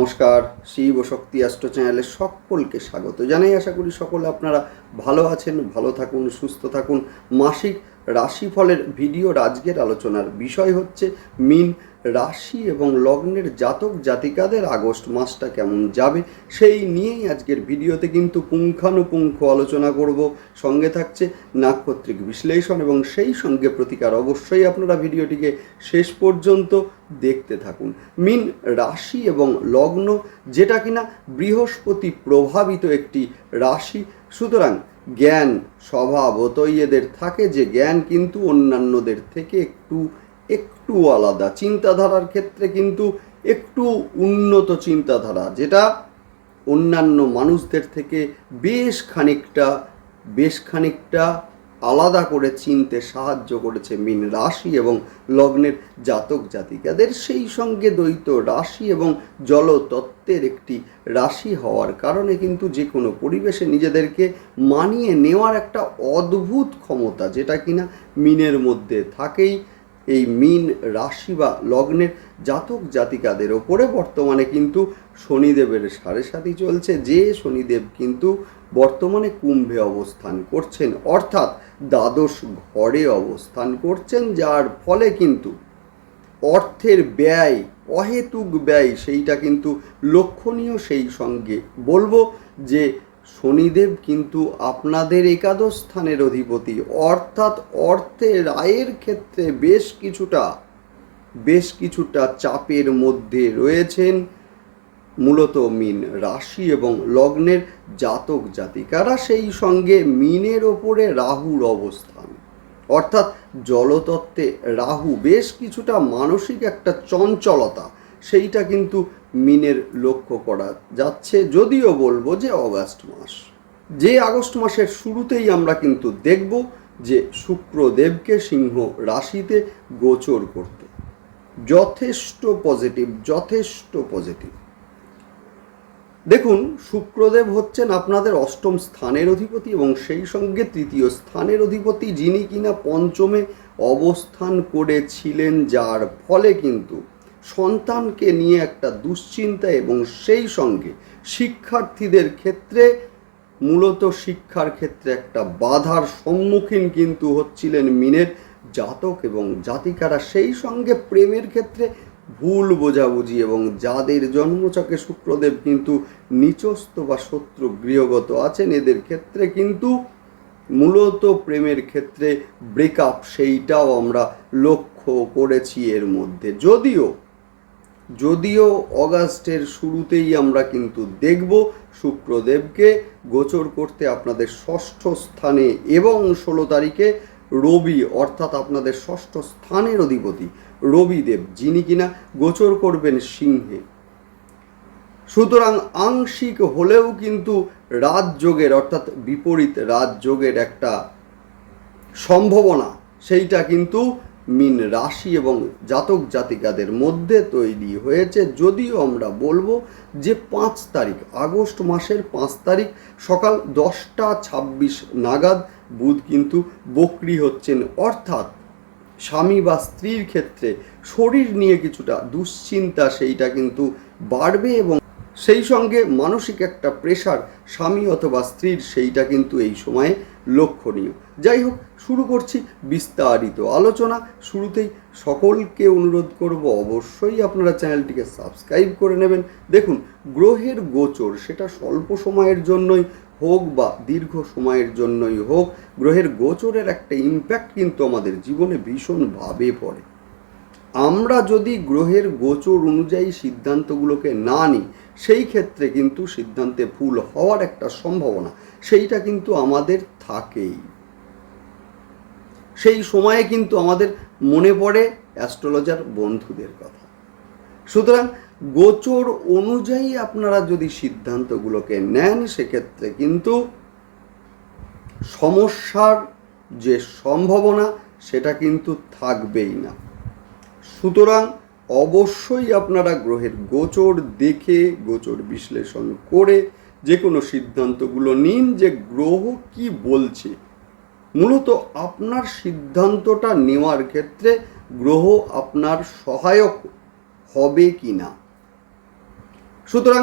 নমস্কার, শিব শক্তি অ্যাস্ট্রো চ্যানেলে সকলকে স্বাগত জানাই। আশা করি সকলে আপনারা ভালো আছেন, ভালো থাকুন, সুস্থ থাকুন। মাসিক রাশিফলের ভিডিওর আজকের আলোচনার বিষয় হচ্ছে মিন রাশি এবং লগ্নের জাতক জাতিকাদের আগস্ট মাসটা কেমন যাবে সেই নিয়েই আজকের ভিডিওতে কিন্তু পুঙ্খানুপুঙ্খ আলোচনা করব। সঙ্গে থাকছে নাক্ষত্রিক বিশ্লেষণ এবং সেই সঙ্গে প্রতিকার। অবশ্যই আপনারা ভিডিওটিকে শেষ পর্যন্ত দেখতে থাকুন। মিন রাশি এবং লগ্ন যেটা কিনা বৃহস্পতি প্রভাবিত একটি রাশি। সুতরাং জ্ঞান স্বভাবতই এদের থাকে। যে জ্ঞান কিন্তু অন্যান্যদের থেকে একটু একটু আলাদা। চিন্তাধারার ক্ষেত্রে কিন্তু একটু উন্নত চিন্তাধারা, যেটা অন্যান্য মানুষদের থেকে বেশ খানিকটা বেশ খানিকটা আলাদা করে চিনতে সাহায্য করেছে মিন রাশি এবং লগ্নের জাতক জাতিকাদের। সেই সঙ্গে দ্বৈত রাশি এবং জলতত্ত্বের একটি রাশি হওয়ার কারণে কিন্তু যে কোনো পরিবেশে নিজেদেরকে মানিয়ে নেওয়ার একটা অদ্ভুত ক্ষমতা, যেটা কিনা মিনের মধ্যে থাকেই। এই মিন রাশি বা লগ্নের জাতক জাতিকাদের ওপরে বর্তমানে কিন্তু শনিদেবের সাড়ে সাথী চলছে। যে শনিদেব কিন্তু বর্তমানে কুম্ভে অবস্থান করছেন, অর্থাৎ দ্বাদশ ঘরে অবস্থান করছেন, যার ফলে কিন্তু অর্থের ব্যয়, অহেতুক ব্যয় সেইটা কিন্তু লক্ষণীয় সেই সঙ্গে বলব যে শনিদেব কিন্তু আপনাদের একাদশ স্থানের অধিপতি। অর্থাৎ অর্থে রায়ের ক্ষেত্রে বেশ কিছুটা বেশ কিছুটা চাপের মধ্যে রয়েছেন মূলত মিন রাশি এবং লগ্নের জাতক জাতিকারা। সেই সঙ্গে মিনের ওপরে রাহুর অবস্থান। অর্থাৎ জলতত্ত্বে রাহু বেশ কিছুটা মানসিক একটা চঞ্চলতা, সেইটা কিন্তু মিনের লক্ষ্য করা যাচ্ছে যদিও বলব যে অগাস্ট মাস। যে আগস্ট মাসের শুরুতেই আমরা কিন্তু দেখব যে শুক্রদেবকে সিংহ রাশিতে গোচর করতে। যথেষ্ট পজিটিভ যথেষ্ট পজিটিভ দেখুন, শুক্রদেব হচ্ছেন আপনাদের অষ্টম স্থানের অধিপতি এবং সেই সঙ্গে তৃতীয় স্থানের অধিপতি যিনি কিনা পঞ্চমে অবস্থান করেছিলেন, যার ফলে কিন্তু সন্তানকে নিয়ে একটা দুশ্চিন্তা এবং সেই সঙ্গে শিক্ষার্থীদের ক্ষেত্রে, মূলত শিক্ষার ক্ষেত্রে একটা বাধার সম্মুখীন কিন্তু হচ্ছিলেন মিনের জাতক এবং জাতিকারা। সেই সঙ্গে প্রেমের ক্ষেত্রে ভুল বোঝাবুঝি এবং যাদের জন্মচকে শুক্রদেব কিন্তু নিচস্থ বা শত্রু গৃহগত আছেন, এদের ক্ষেত্রে কিন্তু মূলত প্রেমের ক্ষেত্রে ব্রেকআপ সেইটাও আমরা লক্ষ্য করেছি এর মধ্যে। যদিও যদিও অগাস্টের শুরুতেই আমরা কিন্তু দেখব শুক্রদেবকে গোচর করতে আপনাদের ষষ্ঠ স্থানে এবং ষোলো তারিখে রবি, অর্থাৎ আপনাদের ষষ্ঠ স্থানের অধিপতি রবিদেব, যিনি কিনা গোচর করবেন সিংহে। সুতরাং আংশিক হলেও কিন্তু রাজযোগের, অর্থাৎ বিপরীত রাজযোগের একটা সম্ভাবনা, সেইটা কিন্তু মিন রাশি এবং জাতক জাতিকাদের মধ্যে তৈরি হয়েছে। যদিও আমরা বলব যে পাঁচ তারিখ, আগস্ট মাসের পাঁচ তারিখ সকাল দশটা ছাব্বিশ নাগাদ বুধ কিন্তু বকরি হচ্ছেন। অর্থাৎ স্বামী বা স্ত্রীর ক্ষেত্রে শরীর নিয়ে কিছুটা দুশ্চিন্তা সেইটা কিন্তু বাড়বে এবং সেই সঙ্গে মানসিক একটা প্রেশার স্বামী অথবা স্ত্রীর সেইটা কিন্তু এই সময়ে লক্ষণীয়। যাই হোক, শুরু করছি বিস্তারিত আলোচনা। শুরুতেই সকলকে অনুরোধ করব অবশ্যই আপনারা চ্যানেলটিকে সাবস্ক্রাইব করে নেবেন। দেখুন, গ্রহের গোচর সেটা স্বল্প সময়ের জন্যই হোক বা দীর্ঘ সময়ের জন্যই হোক, গ্রহের গোচরের একটা ইম্প্যাক্ট কিন্তু আমাদের জীবনে ভীষণভাবে পড়ে। আমরা যদি গ্রহের গোচর অনুযায়ী সিদ্ধান্তগুলোকে না নিই, সেই ক্ষেত্রে কিন্তু সিদ্ধান্তে ভুল হওয়ার একটা সম্ভাবনা, সেইটা কিন্তু আমাদের থাকেই। সেই সময়ে কিন্তু আমাদের মনে পড়ে অ্যাস্ট্রোলজার বন্ধুদের কথা। সুতরাং গোচর অনুযায়ী আপনারা যদি সিদ্ধান্তগুলোকে নেন, সেক্ষেত্রে কিন্তু সমস্যার যে সম্ভাবনা, সেটা কিন্তু থাকবেই না। সুতরাং অবশ্যই আপনারা গ্রহের গোচর দেখে, গোচর বিশ্লেষণ করে যে কোনো সিদ্ধান্তগুলো নিন যে গ্রহ কি বলছে। মূলত আপনার সিদ্ধান্তটা নেওয়ার ক্ষেত্রে গ্রহ আপনার সহায়ক হবে কি না সুতরাং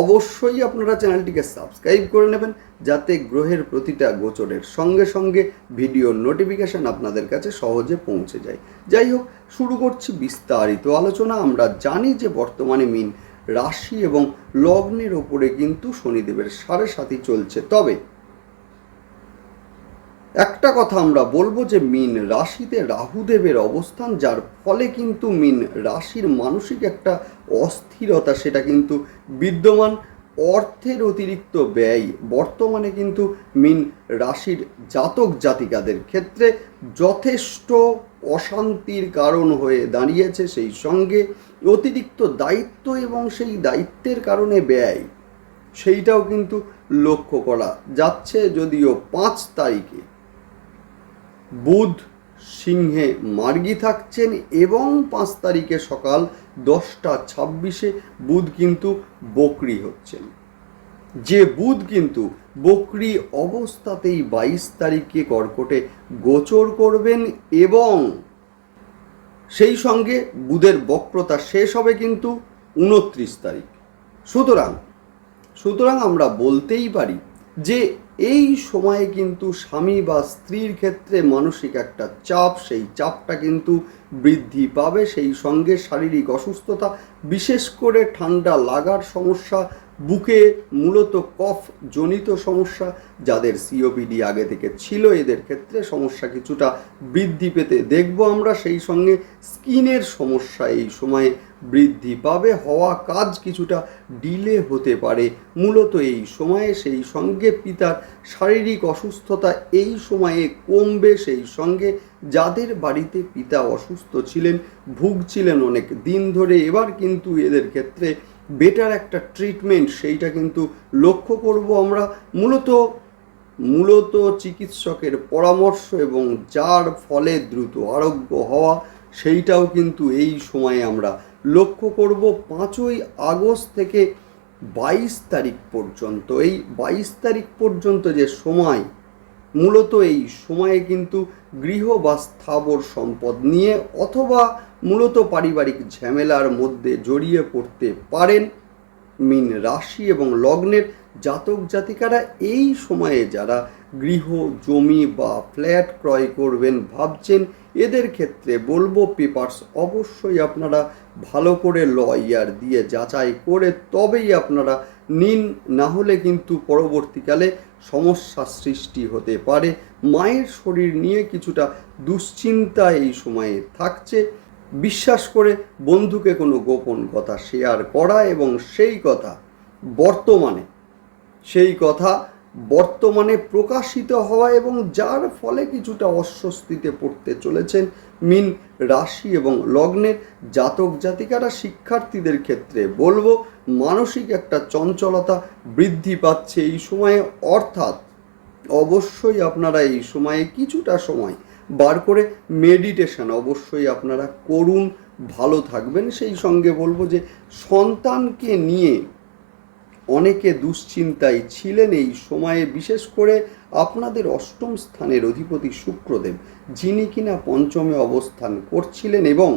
অবশ্যই আপনারা চ্যানেলটিকে সাবস্ক্রাইব করে নেবেন যাতে গ্রহের প্রতিটা গোচরের সঙ্গে সঙ্গে ভিডিও নোটিফিকেশন আপনাদের কাছে সহজে পৌঁছে যায়। যাই হোক, শুরু করছি বিস্তারিত আলোচনা। আমরা জানি যে বর্তমানে মিন রাশি এবং লগ্নের ওপরে কিন্তু শনিদেবের সাড়ে সাথী চলছে। তবে একটা কথা আমরা বলব যে মিন রাশিতে রাহুদেবের অবস্থান, যার ফলে কিন্তু মিন রাশির মানসিক একটা অস্থিরতা, সেটা কিন্তু বিদ্যমান। অর্থের অতিরিক্ত ব্যয় বর্তমানে কিন্তু মিন রাশির জাতক জাতিকাদের ক্ষেত্রে যথেষ্ট অশান্তির কারণ হয়ে দাঁড়িয়েছে। সেই সঙ্গে অতিরিক্ত দায়িত্ব এবং সেই দায়িত্বের কারণে ব্যয়, সেইটাও কিন্তু লক্ষ্য করা যাচ্ছে যদিও পাঁচ তারিখে। বুধ সিংহে মার্গি থাকছেন এবং পাঁচ তারিখে সকাল দশটা ছাব্বিশে বুধ কিন্তু বকরি হচ্ছেন। যে বুধ কিন্তু বকরি অবস্থাতেই বাইশ তারিখে কর্কটে গোচর করবেন এবং সেই সঙ্গে বুধের বক্রতা শেষ হবে কিন্তু উনত্রিশ তারিখ। সুতরাং সুতরাং আমরা বলতেই পারি যে এই সময়ে কিন্তু স্বামী বা স্ত্রীর ক্ষেত্রে মানসিক একটা চাপ, সেই চাপটা কিন্তু বৃদ্ধি পাবে। সেই সঙ্গে শারীরিক অসুস্থতা, বিশেষ করে ঠান্ডা লাগার সমস্যা, বুকে মূলত কফ জনিত সমস্যা, যাদের সিওপিডি আগে থেকে ছিল, এদের ক্ষেত্রে সমস্যা কিছুটা বৃদ্ধি পেতে দেখব আমরা। সেই সঙ্গে স্কিনের সমস্যা এই সময়ে বৃদ্ধি পাবে, হওয়া কাজ কিছুটা ডিলে হতে পারে। মূলত এই সময়ে সেই সঙ্গে পিতার শারীরিক অসুস্থতা এই সময়ে কমবে, সেই সঙ্গে যাদের বাড়িতে পিতা অসুস্থ ছিলেন, ভুগছিলেন অনেক দিন ধরে, এবার কিন্তু এদের ক্ষেত্রে বেটার একটা ট্রিটমেন্ট সেইটা কিন্তু লক্ষ্য করব আমরা। মূলত মূলত চিকিৎসকের পরামর্শ এবং যার ফলে দ্রুত আরোগ্য হওয়া সেইটাও কিন্তু এই সময়ে আমরা লক্ষ্য করব পাঁচই আগস্ট থেকে বাইশ তারিখ পর্যন্ত। এই বাইশ তারিখ পর্যন্ত যে সময়, মূলত এই সময়ে কিন্তু গৃহ বা স্থাবর সম্পদ নিয়ে অথবা মূলত পারিবারিক ঝামেলার মধ্যে জড়িয়ে পড়তে পারেন মিন রাশি এবং লগ্নের জাতক জাতিকারা। এই সময়ে যারা গৃহ, জমি বা ফ্ল্যাট ক্রয় করবেন, ভাবছেন এদের ক্ষেত্রে বলব পেপার্স অবশ্যই আপনারা ভালো করে লয়ার দিয়ে যাচাই করে তবেই আপনারা নিন, না হলে কিন্তু পরবর্তীকালে সমস্যা সৃষ্টি হতে পারে। মায়ের শরীর নিয়ে কিছুটা দুশ্চিন্তা এই সময়ে থাকছে। বিশ্বাস করে বন্ধুকে কোনো গোপন কথা শেয়ার করা এবং সেই কথা বর্তমানে সেই কথা বর্তমানে প্রকাশিত হওয়া এবং যার ফলে কিছুটা অস্বস্তিতে পড়তে চলেছেন মিন রাশি এবং লগ্নের জাতক জাতিকারা শিক্ষার্থীদের ক্ষেত্রে। বলব, মানসিক একটা চঞ্চলতা বৃদ্ধি পাচ্ছে এই সময়ে। অর্থাৎ অবশ্যই আপনারা এই সময়ে কিছুটা সময় বার করে মেডিটেশন অবশ্যই আপনারা করুন, ভালো থাকবেন। সেই সঙ্গে বলব যে, সন্তানকে নিয়ে অনেকে দুশ্চিন্তায় ছিলেন এই সময়ে, বিশেষ করে আপনাদের অষ্টম স্থানের অধিপতি শুক্রদেব, যিনি কিনা পঞ্চমে অবস্থান করছিলেন এবং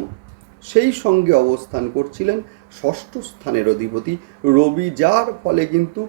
সেই সঙ্গে অবস্থান করছিলেন ষষ্ঠ স্থানের অধিপতি রবি, যার ফলে কিন্তু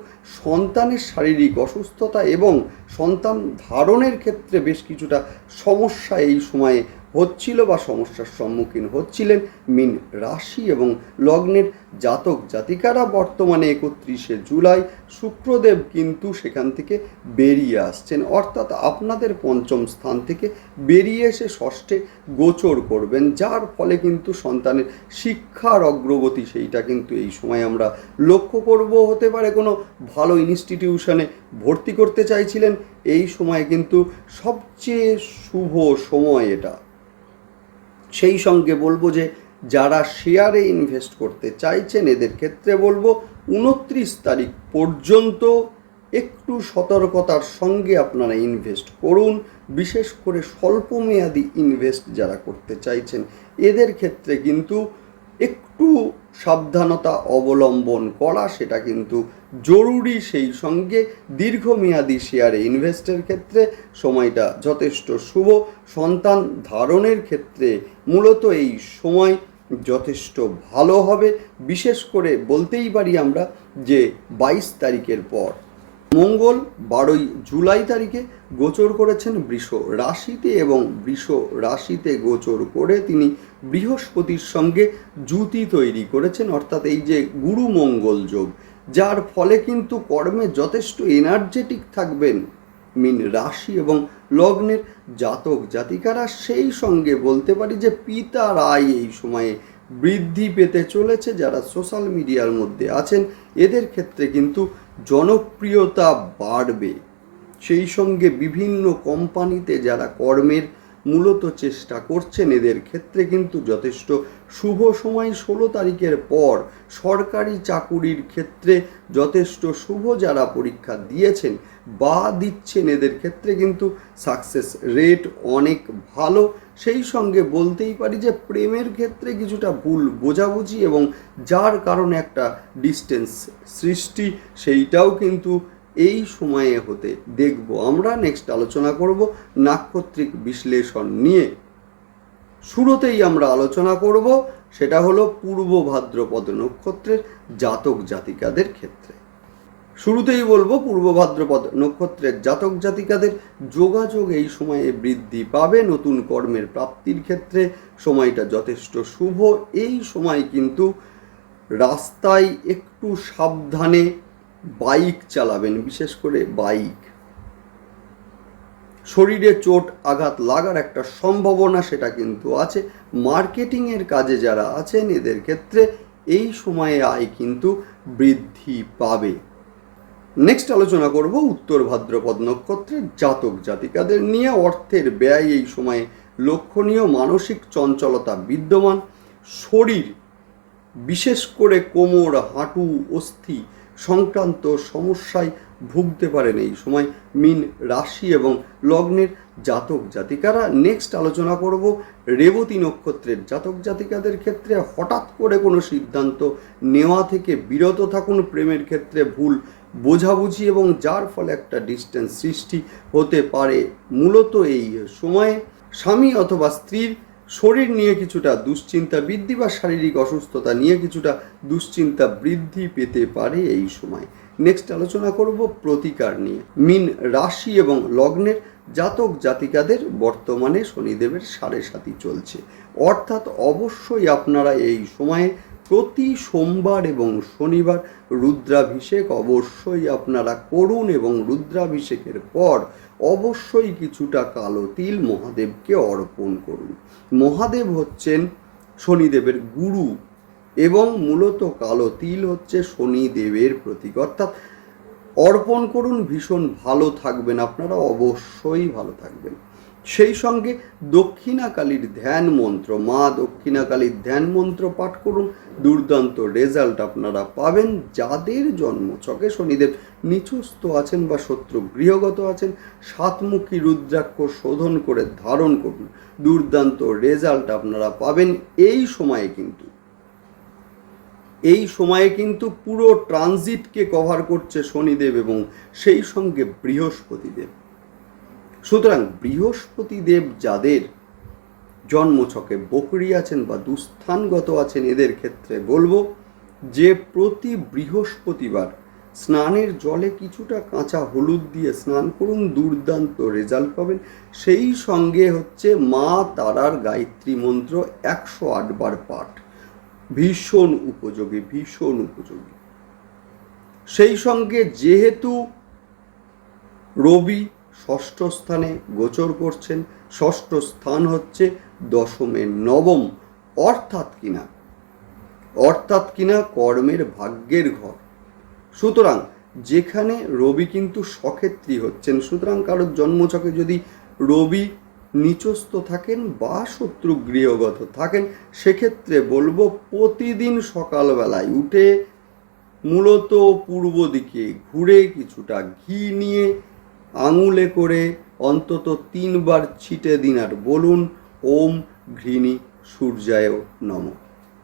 সন্তানের শারীরিক অসুস্থতা এবং সন্তান ধারণের ক্ষেত্রে বেশ কিছুটা সমস্যা এই সময়ে হচ্ছিল বা সমস্যার সম্মুখীন হচ্ছিলেন মিন রাশি এবং লগ্নের জাতক জাতিকারা বর্তমানে একত্রিশে জুলাই শুক্রদেব কিন্তু সেখান থেকে বেরিয়ে আসছেন। অর্থাৎ আপনাদের পঞ্চম স্থান থেকে বেরিয়ে এসে ষষ্ঠে গোচর করবেন, যার ফলে কিন্তু সন্তানের শিক্ষার অগ্রগতি সেইটা কিন্তু এই সময় আমরা লক্ষ্য করব। হতে পারে কোনো ভালো ইনস্টিটিউশনে ভর্তি করতে চাইছিলেন, এই সময় কিন্তু সবচেয়ে শুভ সময় এটা। সেই সঙ্গে বলব যে, যারা শেয়ারে ইনভেস্ট করতে চাইছেন, এদের ক্ষেত্রে বলব উনত্রিশ তারিখ পর্যন্ত একটু সতর্কতার সঙ্গে আপনারা ইনভেস্ট করুন। বিশেষ করে স্বল্পমেয়াদী ইনভেস্ট যারা করতে চাইছেন, এদের ক্ষেত্রে কিন্তু একটু সাবধানতা অবলম্বন করা সেটা কিন্তু জরুরি। সেই সঙ্গে দীর্ঘমেয়াদী শেয়ারে ইনভেস্টের ক্ষেত্রে সময়টা যথেষ্ট শুভ। সন্তান ধারণের ক্ষেত্রে মূলত এই সময় যথেষ্ট ভালো হবে। বিশেষ করে বলতেই পারি আমরা যে বাইশ তারিখের পর, মঙ্গল বারোই জুলাই তারিখে গোচর করেছেন বৃষ রাশিতে এবং বৃষ রাশিতে গোচর করে তিনি বৃহস্পতির সঙ্গে জুতি তৈরি করেছেন, অর্থাৎ এই যে গুরু মঙ্গল যোগ, যার ফলে কিন্তু কর্মে যথেষ্ট এনার্জেটিক থাকবেন। মিন রাশি এবং লগ্নের জাতক জাতিকারা সেই সঙ্গে বলতে পারি যে পিতা রায় এই সময়ে বৃদ্ধি পেতে চলেছে যারা সোশ্যাল মিডিয়ার মধ্যে আছেন। এদের ক্ষেত্রে কিন্তু জনপ্রিয়তা বাড়বে। সেই সঙ্গে বিভিন্ন কোম্পানিতে যারা কর্মের মূলত চেষ্টা করছেন, এদের ক্ষেত্রে কিন্তু যথেষ্ট শুভ সময়। ষোলো তারিখের পর সরকারি চাকুরির ক্ষেত্রে যথেষ্ট শুভ যারা পরীক্ষা দিয়েছেন বা দিচ্ছেন এদের ক্ষেত্রে কিন্তু সাকসেস রেট অনেক ভালো। সেই সঙ্গে বলতেই পারি যে প্রেমের ক্ষেত্রে কিছুটা ভুল বোঝাবুঝি এবং যার কারণে একটা ডিস্টেন্স সৃষ্টি, সেইটাও কিন্তু এই সময়ে হতে দেখব। আমরা নেক্সট আলোচনা করব নাক্ষত্রিক বিশ্লেষণ নিয়ে। শুরুতেই আমরা আলোচনা করব, সেটা হলো পূর্ব ভাদ্রপদ নক্ষত্রের জাতক জাতিকাদের ক্ষেত্রে। শুরুতেই বলব পূর্ব ভাদ্রপদ নক্ষত্রের জাতক জাতিকাদের যোগাযোগ এই সময়ে বৃদ্ধি পাবে। নতুন কর্মের প্রাপ্তির ক্ষেত্রে সময়টা যথেষ্ট শুভ। এই সময় কিন্তু রাস্তায় একটু সাবধানে বাইক চালাবেন, বিশেষ করে বাইক। শরীরে চোট, আঘাত লাগার একটা সম্ভাবনা সেটা কিন্তু আছে। মার্কেটিংয়ের কাজে যারা আছেন, এদের ক্ষেত্রে এই সময়ে আয় কিন্তু বৃদ্ধি পাবে। নেক্সট আলোচনা করব উত্তর ভাদ্রপদ নক্ষত্রের জাতক জাতিকাদের নিয়ে। অর্থের ব্যয় এই সময়ে লক্ষণীয়, মানসিক চঞ্চলতা বিদ্যমান। শরীর, বিশেষ করে কোমর, হাঁটু, অস্থি সংক্রান্ত সমস্যায় ভুগতে পারেন এই সময় মিন রাশি এবং লগ্নের জাতক জাতিকারা। নেক্সট আলোচনা করব রেবতী নক্ষত্রের জাতক জাতিকাদের ক্ষেত্রে। হঠাৎ করে কোনো সিদ্ধান্ত নেওয়া থেকে বিরত থাকুন। প্রেমের ক্ষেত্রে ভুল বোঝাবুঝি এবং যার ফলে একটা ডিস্টেন্স সৃষ্টি হতে পারে। মূলত এই সময়ে স্বামী অথবা স্ত্রীর শরীর নিয়ে কিছুটা দুশ্চিন্তা বৃদ্ধি বা শারীরিক অসুস্থতা নিয়ে কিছুটা দুশ্চিন্তা বৃদ্ধি পেতে পারে এই সময়। নেক্সট আলোচনা করব প্রতিকার নিয়ে। মিন রাশি এবং লগ্নের জাতক জাতিকাদের বর্তমানে শনিদেবের সাড়ে সাতি চলছে। অর্থাৎ অবশ্যই আপনারা এই সময়ে প্রতি সোমবার এবং শনিবার রুদ্রাভিষেক অবশ্যই আপনারা করুন এবং রুদ্রাভিষেকের পর অবশ্যই কিছুটা কালো তিল মহাদেবকে অর্পণ করুন। মহাদেব হচ্ছেন শনিদেবের গুরু এবং মূলত কালো তিল হচ্ছে শনিদেবের প্রতীক। অর্থাৎ অর্পণ করুন, ভীষণ ভালো থাকবেন, আপনারা অবশ্যই ভালো থাকবেন। সেই সঙ্গে দক্ষিণাকালীর ধ্যান মন্ত্র, মা দক্ষিণাকালীর ধ্যান মন্ত্র পাঠ করুন। দুর্দান্ত রেজাল্ট আপনারা পাবেন। যাদের জন্ম ছকে শনিদেব নিচস্থ আছেন বা শত্রু গৃহগত আছেন, সাতমুখী রুদ্রাক্ষ শোধন করে ধারণ করুন। দুর্দান্ত রেজাল্ট আপনারা পাবেন এই সময়ে কিন্তু। এই সময়ে কিন্তু পুরো ট্রানজিটকে কভার করছে শনিদেব এবং সেই সঙ্গে বৃহস্পতিদেব। সুতরাং বৃহস্পতিদেব যাদের জন্মছকে বকরি আছেন বা দুস্থানগত আছেন, এদের ক্ষেত্রে বলব যে প্রতি বৃহস্পতিবার স্নানের জলে কিছুটা কাঁচা হলুদ দিয়ে স্নান করুন, দুর্দান্ত রেজাল্ট পাবেন। সেই সঙ্গে হচ্ছে মা তারার গায়ত্রী মন্ত্র একশো আটবার পাঠ। ভীষণ উপযোগী ভীষণ উপযোগী। সেই সঙ্গে যেহেতু রবি ষষ্ঠ স্থানে গোচর করছেন। ষষ্ঠ স্থান হচ্ছে দশমের নবম। অর্থাৎ কিনা? অর্থাৎ কিনা কর্মের ভাগ্যের ঘর। সুতরাং যেখানে রবি কিন্তু সক্ষেত্রী হচ্ছেন, সুতরাং কারোর জন্মছকে যদি রবি নিচস্থ থাকেন বা শত্রু গৃহগত থাকেন, সেক্ষেত্রে বলব প্রতিদিন সকালবেলায় উঠে মূলত পূর্ব দিকে ঘুরে কিছুটা ঘি নিয়ে আঙুলে করে অন্তত তিনবার ছিটে দিন আর বলুন, ওম ঘৃণী সূর্যায় নম।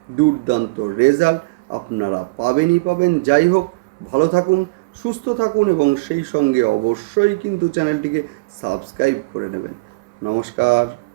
দুর্দান্ত রেজাল্ট আপনারা পাবেনই পাবেন। যাই হোক, ভালো থাকুন, সুস্থ থাকুন এবং সেই সঙ্গে অবশ্যই কিন্তু চ্যানেলটিকে সাবস্ক্রাইব করে নেবেন। নমস্কার।